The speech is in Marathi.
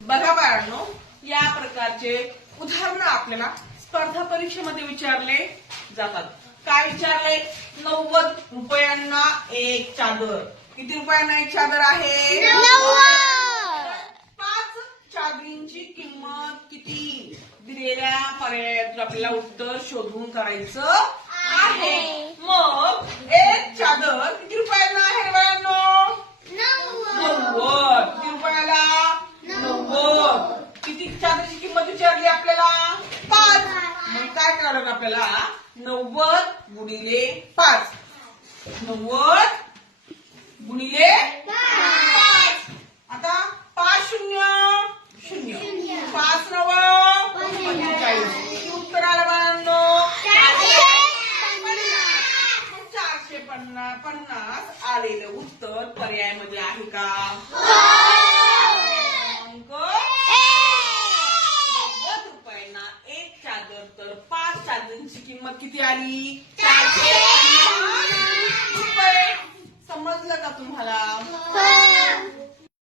बघा बाळांनो, या प्रकारचे उदाहरण आपल्याला स्पर्धा परीक्षेमध्ये विचारले जातात. काय विचारले? 90 रुपयांना एक चादर. किती रुपयांना एक चादर आहे? 5 चादरींची किंमत किती? दिलेल्या पर्यायात आपल्याला उत्तर शोधून करायचं आहे. मग एक चादर किती रुपयांना आहे बाळांनो? 90. किती रुपयाला? 90. किती चादरीची किंमत विचारली आपल्याला? 5. मग काय करावं आपल्याला? 90 गुणिले 5. 90 गुणिले 5. आता 5 शून्य 0. 5 9 45. किती उत्तर आलं बाळांनो? 450 आलेलं उत्तर पर्यायामध्ये आहे का? क्रमांक 90 रुपयांना एक चादर, तर 5 चादरींची किंमत किती आली? 450 रुपये. समजलं का तुम्हाला?